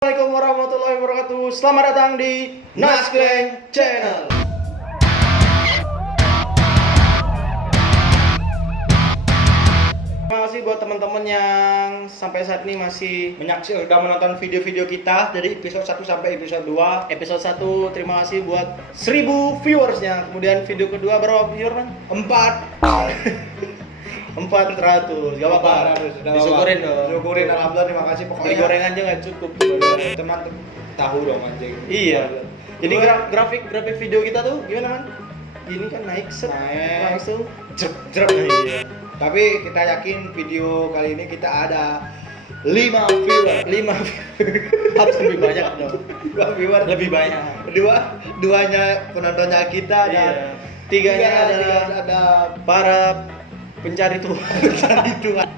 Assalamualaikum warahmatullahi wabarakatuh. Selamat datang di Naskleng Channel. Terima kasih buat teman-teman yang sampai saat ini masih sudah menonton video-video kita dari episode 1 sampai episode 2. Episode 1, terima kasih buat 1000 viewersnya. Kemudian video kedua berapa viewer, Man? 400. Gak apa-apa. Disyukurin dong. Disyukurin, alhamdulillah, terima kasih. Beli Pokoknya gorengan aja nggak cukup. teman tahu dong anjing. Iya. Jadi grafik video kita tuh gimana, Man? Ini kan naik set Naik. langsung. Jrep. Iya. Tapi kita yakin video kali ini kita ada 5 viewer. 5 harus lebih banyak dong. 2 viewer. Lebih banyak. Duanya penontonnya kita dan Iya. Tiganya adalah ada para pencari Tuhan. pencari Tuhan.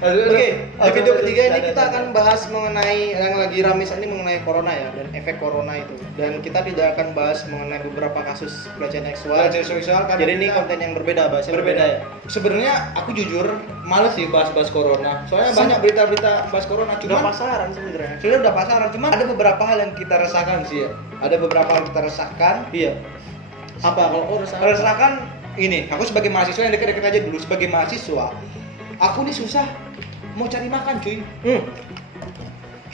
Oke, di video ketiga ini kita akan bahas mengenai yang lagi rame saat ini mengenai corona ya dan efek corona itu. Dan kita tidak akan bahas mengenai beberapa kasus pelecehan seksual. karena Jadi ini kita konten yang berbeda, bahasnya berbeda ya. Sebenarnya aku jujur males sih bahas corona. Soalnya Sama. banyak berita-berita bahas corona. Udah Cuman pasaran sebenarnya. sudah udah pasaran. Cuman ada beberapa hal yang kita rasakan sih ya. Ada beberapa hal yang kita rasakan. Iya. Apa kalau Rasakan ini. Aku sebagai mahasiswa yang dekat-dekat aja dulu. Sebagai mahasiswa, aku nih susah mau cari makan, cuy.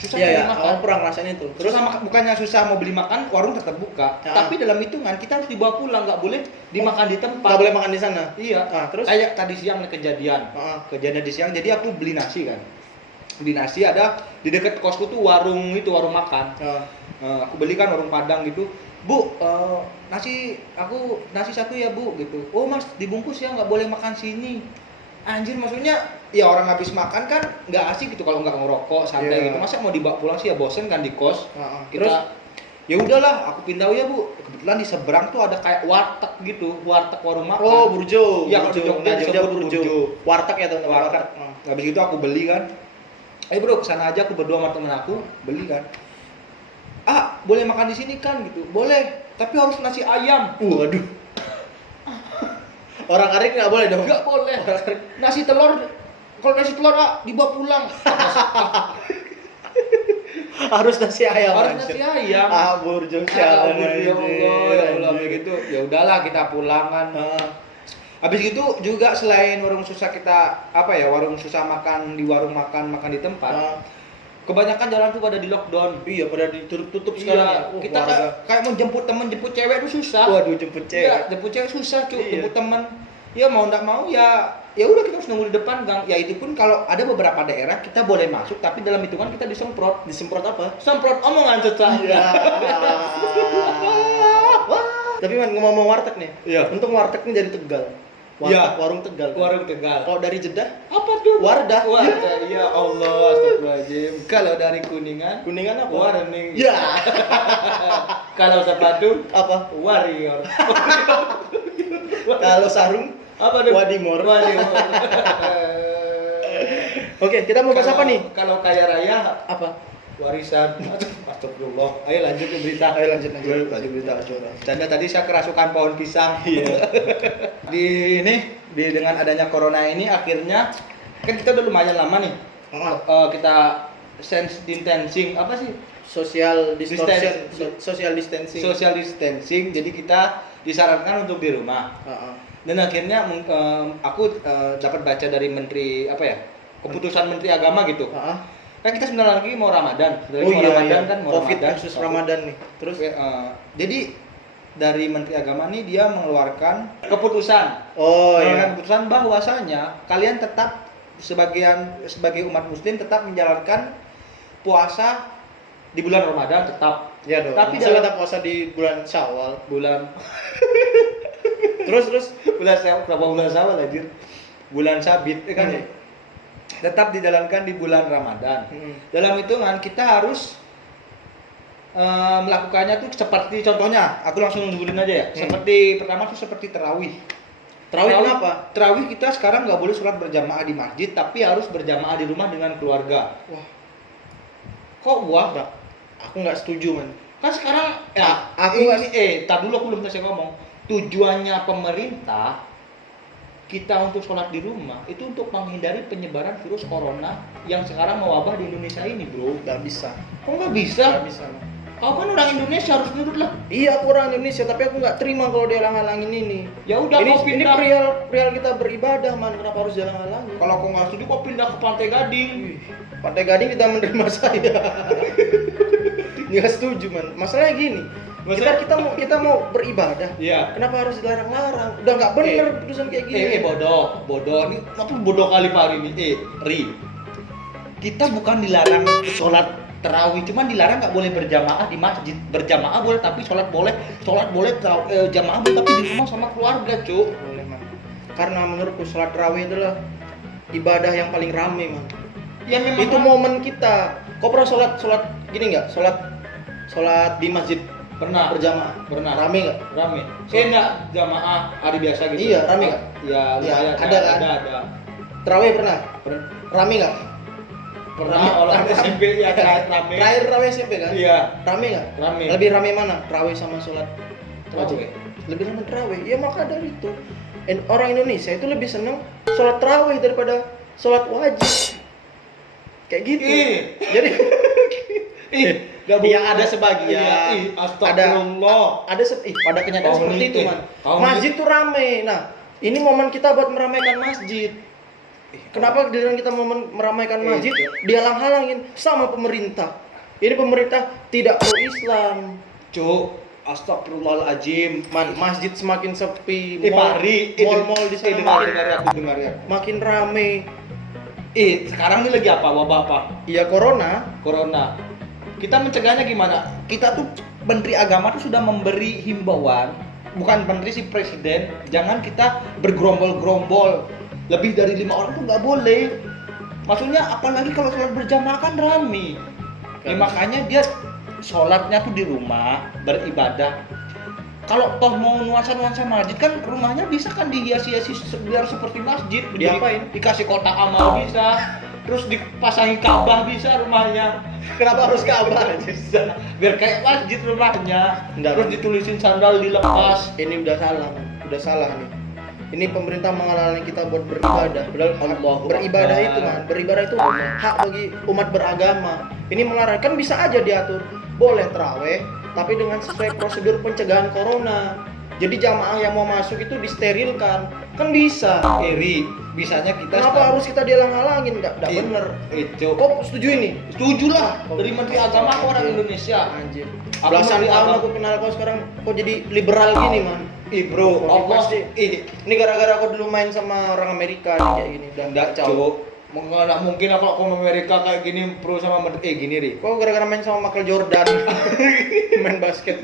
Susah Iya cari ya, makan. awal kurang rasanya itu. Terus bukannya susah mau beli makan, warung tetap buka. Ya. Tapi dalam hitungan kita harus dibawa pulang, nggak boleh dimakan di tempat. Nggak boleh makan di sana. Iya. Terus? Kayak tadi siang nih kejadian. Kejadian di siang, jadi aku beli nasi kan. Beli nasi ada di dekat kosku tuh warung makan. Aku beli kan warung Padang gitu. Bu, nasi satu ya bu gitu. Oh mas, dibungkus ya, nggak boleh makan sini. Anjir, maksudnya ya orang habis makan kan nggak asik gitu kalau nggak ngerokok santai Iya. gitu. Masa mau dibawa pulang sih ya bosen kan di kos. Terus? Ya udahlah, aku pindah ya bu. Kebetulan di seberang tuh ada kayak warteg gitu, warung makan. Oh, burjo. Iya, kalau di Jogja disebut burjo. Warteg ya teman-teman. Warteg. Habis itu aku beli kan. Ayo bro, kesana aja, aku berdua sama temen aku beli kan. Ah, boleh makan di sini kan gitu. Boleh, tapi harus nasi ayam. Waduh. Orang karik nggak boleh dong. Nggak boleh. Nasi telur, kalau nasi telur dibawa pulang. Harus nasi ayam. Harus nasi ayam. Burjo Ya sialan. Allah, begitu. Ya udahlah, kita pulang kan. Habis itu juga selain warung susah kita warung susah makan di warung makan di tempat. Kebanyakan jalan tuh pada di lockdown. Iya, pada ditutup sekarang ya. Kita kayak mau jemput temen, jemput cewek tuh susah. Waduh, jemput cewek. Iya, jemput cewek susah, cuy. Iya. Jemput temen. Ya mau enggak mau ya udah kita harus nunggu di depan gang. Ya itu pun kalau ada beberapa daerah kita boleh masuk tapi dalam hitungan kita disemprot. Disemprot apa? Semprot omongan tetangga. Ya. Tapi man, ngomong warteg nih. Iya. Untung wartegnya dari Tegal. Iya. Warung Tegal. Warung Tegal. Kalau dari Jeddah, Apa tuh? Wardah. Wardah. Ya Allah, astagfirullahaladzim. Kalau dari Kuningan, Kuningan apa? Warning. Ya. Kalau sepatu, Apa? Warrior. Kalau sarung, Apa tuh? Wadimor. Wadimor. Oke, kita mau bahas apa nih? Kalau kaya raya, Apa? warisan. Astagfirullah. Ayo lanjut ke berita. Ayo lanjut berita. Tanda tadi saya kerasukan pohon pisang. Iya. Dengan adanya corona ini akhirnya kan kita udah lumayan lama nih. Kita sense distancing apa sih? Social distancing. Social distancing. Jadi kita disarankan untuk di rumah. Dan akhirnya aku dapat baca dari keputusan Menteri Agama gitu. Kan kita sebentar lagi mau Ramadan. Covid versus Ramadan nih. Terus jadi dari Menteri Agama nih dia mengeluarkan keputusan. Keputusan bahwasanya kalian tetap sebagai umat muslim tetap menjalankan puasa di bulan Ramadan tetap. Ya dong. Tapi dalam dalam puasa di bulan Syawal. terus bulan Syawal anjir. Bulan Sabit kan ya. Tetap dijalankan di bulan Ramadan. Dalam hitungan kita harus melakukannya tuh seperti contohnya, aku langsung sebutin aja ya. Seperti pertama tuh seperti tarawih. Tarawih kenapa? Tarawih kita sekarang nggak boleh sholat berjamaah di masjid, tapi harus berjamaah di rumah dengan keluarga. Wah. Kok wah? Aku nggak setuju, man. Kan sekarang tar dulu aku belum selesai ngomong. Tujuannya pemerintah kita untuk sholat di rumah itu untuk menghindari penyebaran virus corona yang sekarang mewabah di Indonesia ini, bro. Nggak bisa. Kok nggak bisa? Nggak bisa, Man. Kau kan orang Indonesia, harus nurut lah. Iya, aku orang Indonesia, tapi aku nggak terima kalau dia halang-halangin ini. Ya udah, Ini kau ini pindah. perihal kita beribadah, Man. Kenapa harus halang-halangin? Kalau kau nggak setuju, kau pindah ke Pantai Gading. Wih, Pantai Gading tidak menerima saya. Nggak setuju, Man. Masalahnya gini, kita mau beribadah. Iya. Kenapa harus dilarang-larang? Udah nggak bener putusan kayak gini. Bodoh. Ini apa bodoh kali Pak ini? Ri. Kita bukan dilarang sholat terawih, cuman dilarang nggak boleh berjamaah di masjid. Berjamaah boleh, tapi sholat boleh jamaah boleh, tapi di rumah sama keluarga, Cuk. Boleh, Man. Karena menurutku sholat tarawih adalah ibadah yang paling rame, Man. Ya memang Itu momen kita. Kau pernah sholat gini nggak? Sholat di masjid pernah berjamaah. pernah Rame nggak? rame. Saya nggak jamaah hari biasa gitu. Iya, rame nggak? Iya, Iya, lumayan. ada kan? Ada. Tarawih pernah? Pernah. Rame nggak? Pernah orang SMP ya rame. Terakhir tarawih SMP kan? Iya. Rame nggak? Rame. Lebih rame mana? Tarawih sama sholat wajib? Tarawih. Lebih rame tarawih. Ya maka dari itu orang Indonesia itu lebih seneng sholat tarawih daripada sholat wajib. Kayak gitu. Jadi yang ada sebagian Astagfirullah. pada kenyataan Kau seperti ini, itu, Man. kau Masjid tuh rame. Nah, ini momen kita buat meramaikan masjid. Kenapa giliran kita momen meramaikan masjid dihalang-halangin sama pemerintah? Ini pemerintah tidak pro Islam. Cuk, astagfirullahaladzim. Man, masjid semakin sepi, mall di sana dengar ya. makin rame. Sekarang ini lagi apa? Wabah apa? Iya, corona. Kita mencegahnya gimana? Kita tuh Menteri Agama tuh sudah memberi himbauan, bukan menteri sih, presiden, jangan kita bergerombol-gerombol. Lebih dari 5 orang tuh nggak boleh. Maksudnya apalagi kalau sholat berjamaah kan rame. Ya, makanya dia sholatnya tuh di rumah, beribadah. Kalau toh mau nuansa-nuansa masjid kan rumahnya bisa kan dihias-hiasi biar seperti masjid. Diapain? Dikasih kotak amal bisa. Terus dipasangi Ka'bah bisa rumahnya. Kenapa harus Ka'bah? Bisa. Biar kayak masjid rumahnya. Nggak. Terus ditulisin sandal dilepas. Ini udah salah nih. Ini pemerintah menghalangi kita buat beribadah. Padahal Allahu beribadah Akbar. itu, Man, beribadah itu hak bagi umat beragama. Ini melarang, kan bisa aja diatur. Boleh tarawih, tapi dengan sesuai prosedur pencegahan corona. Jadi jamaah yang mau masuk itu disterilkan. Kan bisa. Ri, bisanya kita Kenapa harus kita dihalang-halangin? Nggak Iya. bener. Itu. Kok setuju ini? Setuju lah. Dari Menteri Agama aku orang Indonesia. Anjir. Aku Belasan Menteri tahun Agama. aku kenal kau, sekarang kau jadi liberal gini, Man. Bro, Kau Allah pasti. Ini gara-gara aku dulu main sama orang Amerika nih, kayak gini. Dan enggak, Cuk. Nggak mungkin kalau aku Amerika kayak gini pro sama gini, Ri. Kok gara-gara main sama Michael Jordan main basket.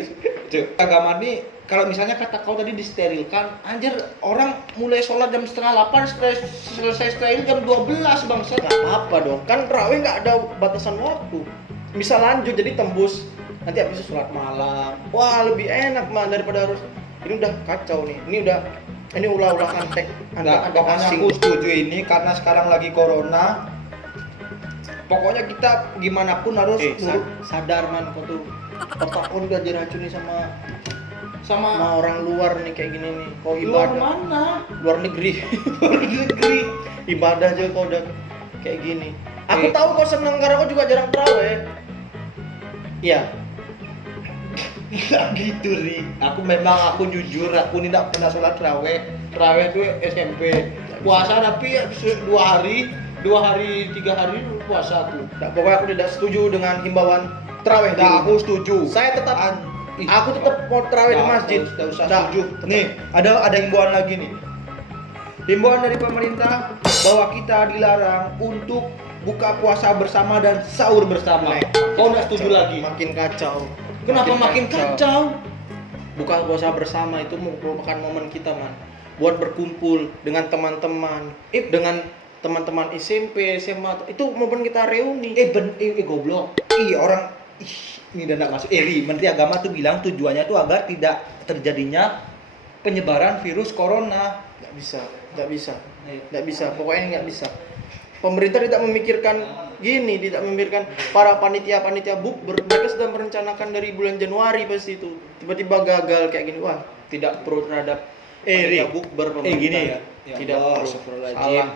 Cuk, agama ini kalau misalnya kata kau tadi disterilkan, anjir orang mulai sholat jam 7:30, selesai steril jam 12 bangsa. Gak apa-apa dong, kan tarawih nggak ada batasan waktu. Bisa lanjut, jadi tembus. Nanti habis itu sholat malam. Wah, lebih enak, Man, daripada harus. Ini udah kacau nih. Ini ulah-ulah antek. Enggak, pokoknya aku setuju ini karena sekarang lagi corona. Pokoknya kita gimana pun harus sadar, Man, kau tuh otak kau udah diracuni sama sama orang luar nih kayak gini nih. Kau luar ibadah mana? luar negeri. Luar negeri. Ibadah aja kau udah kayak gini. Aku tahu kau seneng karena kau juga jarang tarawih. Iya. Nggak gitu, Ri. Aku jujur, aku ini tidak pernah sholat terawih. Terawih itu SMP. Puasa tapi 2 hari, 3 hari puasa tuh. Nah, pokoknya aku tidak setuju dengan himbauan tarawih. Nah, aku setuju. Saya tetap aku tetap mau tarawih di masjid. Tidak usah setuju. Nih, ada himbauan lagi nih. Himbauan dari pemerintah bahwa kita dilarang untuk buka puasa bersama dan sahur bersama. Kau nggak setuju lagi? Makin kacau. Kenapa makin kacau? Buka puasa bersama itu merupakan momen kita, Man, buat berkumpul dengan teman-teman, dengan teman-teman SMP, SMA. Itu momen kita reuni. Goblok. Orang ini udah nggak masuk. Menteri Agama tuh bilang tujuannya tuh agar tidak terjadinya penyebaran virus corona. Nggak bisa. Pokoknya nggak bisa. Pemerintah tidak memikirkan para panitia bukber. Mereka sudah merencanakan dari bulan Januari pasti itu. Tiba-tiba gagal kayak gini. Wah, tidak pro terhadap panitia bukber pemerintah. Gini ya. Ya Tidak Allah, perlu. astagfirullahaladzim. Salah.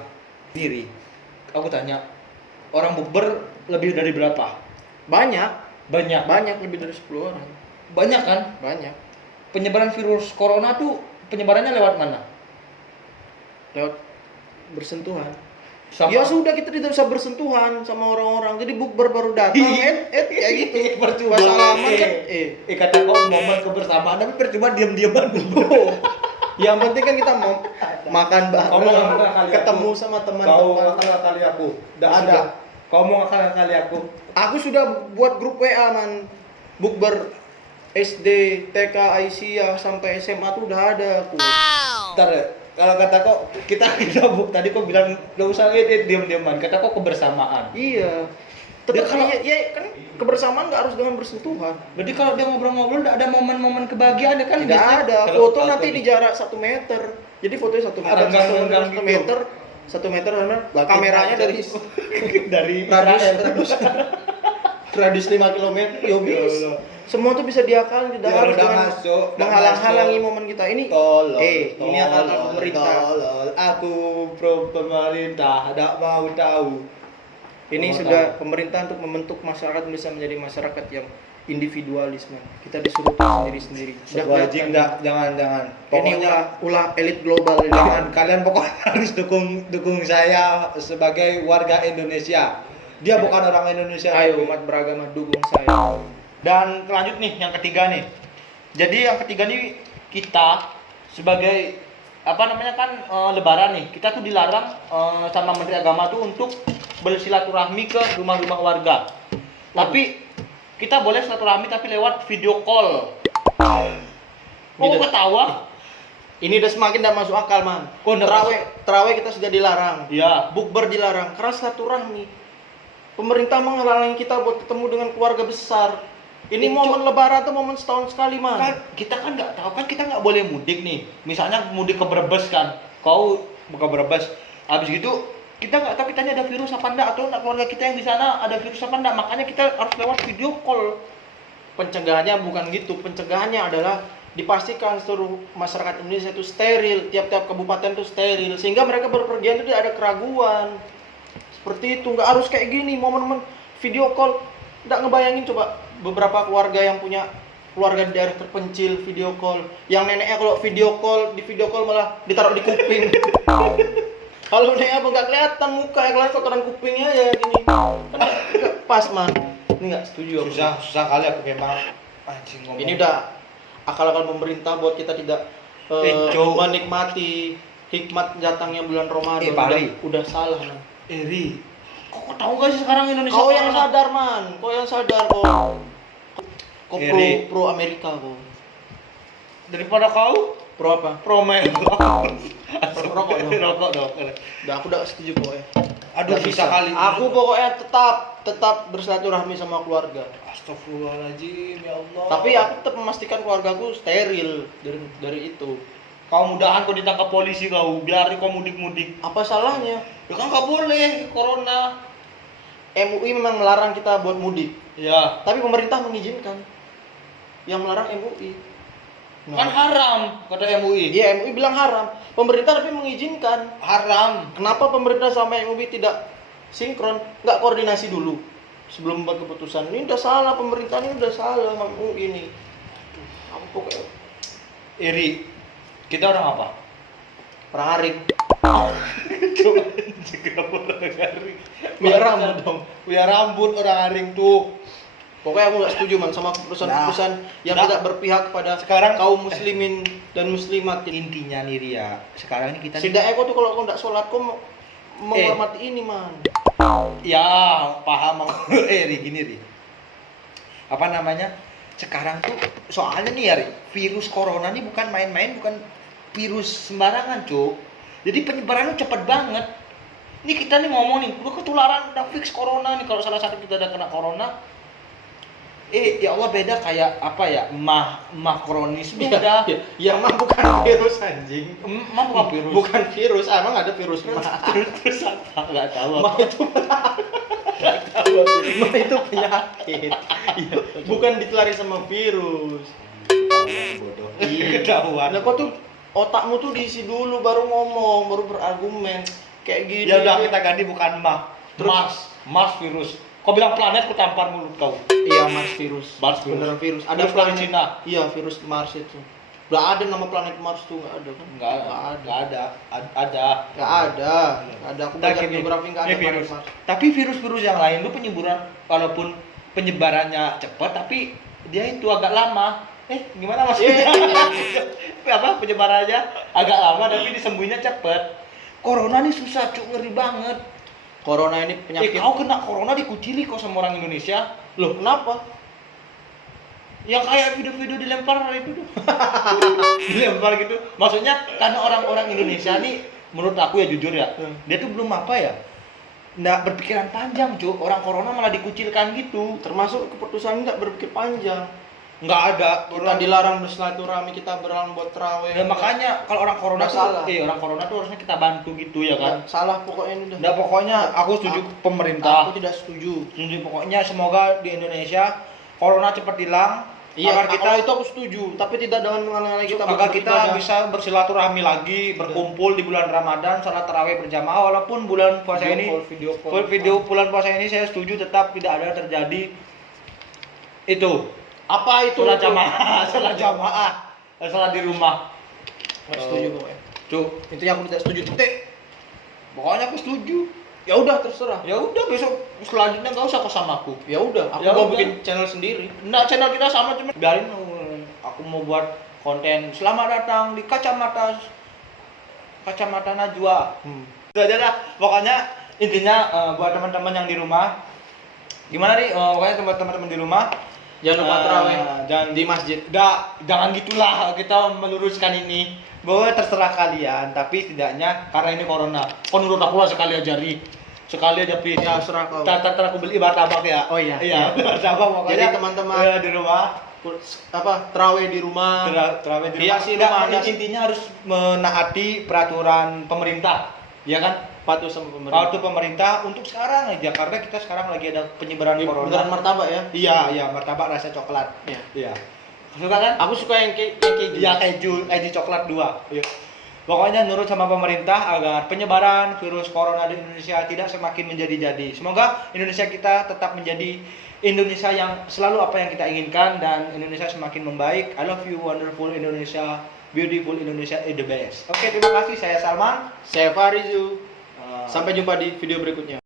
Diri. Aku tanya, orang bukber lebih dari berapa? Banyak, Banyak. banyak lebih dari 10 orang. Banyak kan? Banyak. Penyebaran virus corona tuh penyebarannya lewat mana? Lewat bersentuhan. Sama Ya sudah, kita tidak usah bersentuhan sama orang-orang. Jadi bukber baru datang, kayak gitu. Percuma. Pas salaman kan, kata kau momen kebersamaan, tapi percuma diam-diaman. yang penting kan kita mau makan Kau mau bareng, ngakal kali ketemu aku. sama Kau teman-teman. ngakal kali aku. Nggak ada. Kau mau ngakal kali aku. Aku sudah buat grup WA man, bukber SD, TK, Aisyah sampai SMA tuh udah ada aku. Ntar kalau kata kok kita buk tadi kok bilang gak usah diam-diaman. Kata kok kebersamaan. Iya. Dia Tetap kalau- ya kan kebersamaan nggak harus dengan bersentuhan. Berarti kalau dia ngobrol-ngobrol ada momen-momen kebahagiaan ya kan? Tidak biasanya ada. kalau Foto aku nanti nih, di jarak 1 meter. Jadi fotonya 1 meter, Renggang-renggang 1 gitu. meter, 1 meter karena kameranya dari dari radius radius 5 km. Ya bisa. Semua tuh bisa diakalin, tidak Ya, harus udah dengan masuk, udah menghalang-halangi masuk. momen kita. Ini Tolol, ini akal pemerintah. tolol. Aku pro pemerintah, tidak mau tahu. Ini Mau sudah tahu. pemerintah untuk membentuk masyarakat bisa menjadi masyarakat yang individualisme. Kita disuruh sendiri-sendiri. Astagfirullahaladzim, jangan. Ini Pokoknya ulah elit global ini. jangan, kalian pokoknya harus dukung saya sebagai warga Indonesia. Dia bukan orang Indonesia. Ayo umat beragama dukung saya. Dan lanjut nih yang ketiga nih. Jadi yang ketiga nih kita sebagai apa namanya kan lebaran nih. Kita tuh dilarang sama Menteri Agama tuh untuk bersilaturahmi ke rumah-rumah warga. Tapi kita boleh silaturahmi tapi lewat video call. Kok Gitu. ketawa? Ini udah semakin tidak masuk akal, man. Kok nggak Terawih kita sudah dilarang. Iya. Bukber dilarang. Karena silaturahmi. Pemerintah menghalangi kita buat ketemu dengan keluarga besar. Ini momen lebaran tuh momen setahun sekali, man. Kan kita kan nggak tahu kan kita nggak boleh mudik nih. Misalnya mudik ke Brebes kan, kau ke Brebes, habis gitu kita nggak tahu kitanya ada virus apa enggak atau keluarga kita yang di sana ada virus apa enggak, makanya kita harus lewat video call. Pencegahannya bukan gitu. Pencegahannya adalah dipastikan seluruh masyarakat Indonesia itu steril, tiap-tiap kabupaten itu steril, sehingga mereka berpergian itu tidak ada keraguan. Seperti itu, nggak harus kayak gini momen-momen video call. Nggak ngebayangin coba beberapa keluarga yang punya keluarga di daerah terpencil video call, yang neneknya kalau video call di video call malah ditaruh di kuping. Kalau neneknya apa nggak kelihatan muka, ya kelihatan kotoran kupingnya ya gini. Kan nggak pas, man. Ini nggak setuju aku. Susah kali aku memang anjing ngomong. Ini udah akal-akal pemerintah buat kita tidak Cok. menikmati hikmat datangnya bulan Ramadan. Pari. Udah salah, man. Eri. Kok tahu gak sih sekarang Indonesia? Kau yang corona? sadar, man. Kau yang sadar kok. Kau Iri. pro Amerika kok. Daripada kau Pro apa? promen. Rokok dong. Rokok dong. Udah aku udah setuju pokoknya. Aduh Nggak bisa kali. Aku pokoknya tetap bersilaturahmi sama keluarga. Astagfirullahaladzim ya Allah. Tapi aku tetap memastikan keluargaku steril dari itu. kau mudahan kau ditangkap polisi kau, biar kau mudik-mudik. Apa salahnya? Ya kan nggak boleh corona. MUI memang melarang kita buat mudik, Ya. tapi pemerintah mengizinkan. Yang melarang MUI. Kan haram kata MUI. Iya, MUI bilang haram. Pemerintah tapi mengizinkan. Haram. Kenapa pemerintah sama MUI tidak sinkron? Nggak koordinasi dulu sebelum membuat keputusan. Ini udah salah, pemerintah ini udah salah sama MUI ini. Aku pokoknya Iri. Kita orang apa? orang arik. Coba juga orang aring. Biar rambut dong. Biar rambut orang aring tuh. Pokoknya aku nggak setuju, man, sama keputusan-keputusan yang Nah. tidak berpihak kepada Sekarang- kaum muslimin dan muslimat. Intinya nih Ria, sekarang ini kita Setidaknya kau tuh kalau kau nggak sholat, kau menghormati ini, man. ya paham aku. Ri gini Ri. Apa namanya? Sekarang tuh soalnya nih ya Ri, virus corona nih bukan main-main, bukan virus sembarangan, Cuk. Jadi penyebarannya cepet banget. Ini kita nih ngomong nih, udah ketularan, udah fix corona nih. Kalau salah satu kita udah kena corona, ya Allah beda kayak apa ya, mah kronis beda. Ya mah bukan virus anjing. Mah bukan virus. Bukan virus, emang ada virus mah. Terus apa? Nggak tahu. Mah itu mah itu penyakit. Iya, bukan ditulari sama virus. Bodoh. Iya. Ketahuan. Nah, kok tuh otakmu tuh diisi dulu baru ngomong, baru berargumen. Kayak gini. Ya udah kita ganti bukan Terus? Mars virus. Kau bilang planet, ku tampar mulut kau. Iya, Mars virus. Mars virus. Beneran virus. Ada Virus dari planet Cina. Iya, virus Mars itu. Gak ada nama planet Mars tuh, gak ada kan? Nggak ada. Ada. Gak ada. Aku belajar geografi gak ada Ini planet virus. Mars. Tapi virus-virus yang lain tuh walaupun penyebarannya cepat, tapi dia itu agak lama. Gimana maksudnya? Apa penyebarannya agak lama tapi disembuhnya cepat. Corona nih susah, cuk, ngeri banget. Corona ini penyakit. Kau kena corona dikucili kok sama orang Indonesia. Loh, kenapa? Yang kayak video-video dilempar itu tuh. Dilempar gitu. Maksudnya karena orang-orang Indonesia nih menurut aku ya jujur ya, dia tuh belum apa ya? Nggak berpikiran panjang, cuk. Orang corona malah dikucilkan gitu. Termasuk keputusan nggak berpikir panjang. Nggak ada. Kita dilarang bersilaturahmi, kita berlarang buat terawih. Ya makanya kalau orang corona Nggak tuh, salah. orang corona tuh harusnya kita bantu gitu ya kan. Nggak salah pokoknya ini udah. Nggak, pokoknya aku setuju pemerintah. Aku tidak setuju. Setuju pokoknya semoga di Indonesia corona cepat hilang. Iya, agar kita itu aku setuju, tapi tidak dengan menghalangi kita agar kita beribadah. bisa bersilaturahmi lagi, berkumpul di bulan Ramadan, salat tarawih berjamaah. Walaupun bulan puasa Video call. bulan puasa ini saya setuju tetap tidak ada terjadi itu Apa itu? salat jamaah, salat di rumah. Nggak setuju pokoknya. Cuk, Intinya aku tidak setuju. Titik. pokoknya aku setuju. Ya udah terserah. Ya udah besok selanjutnya nggak usah ke sama aku. Ya udah, aku Ya mau udah. bikin channel sendiri. Nah, channel kita sama cuma biarin aku mau buat konten selamat datang di kacamata Najwa. Itu aja lah. Pokoknya intinya buat teman-teman yang di rumah gimana nih? Pokoknya teman-teman di rumah Jangan lupa terawih jangan di masjid. Jangan gitulah kita meluruskan ini. Bahwa terserah kalian, tapi setidaknya karena ini corona. Kau nurut aku lah sekali aja please. Ya, serah kau. Ntar aku beli martabak ya. Oh iya. Iya, martabak pokoknya. Jadi teman-teman di rumah terawih di rumah. terawih di Iya rumah. sih, Nggak, rumah. intinya harus menaati peraturan pemerintah. Ya kan? Patuh sama pemerintah. Patuh pemerintah untuk sekarang aja karena kita sekarang lagi ada penyebaran corona. Beneran martabak ya? Iya, martabak rasa coklat. Iya. Iya. Suka kan? Aku suka yang keju. Iya, keju coklat 2. Iya. Pokoknya nurut sama pemerintah agar penyebaran virus corona di Indonesia tidak semakin menjadi-jadi. Semoga Indonesia kita tetap menjadi Indonesia yang selalu apa yang kita inginkan dan Indonesia semakin membaik. I love you wonderful Indonesia, beautiful Indonesia is the best. Oke, terima kasih. Saya Salman. Saya Farizu. Sampai jumpa di video berikutnya.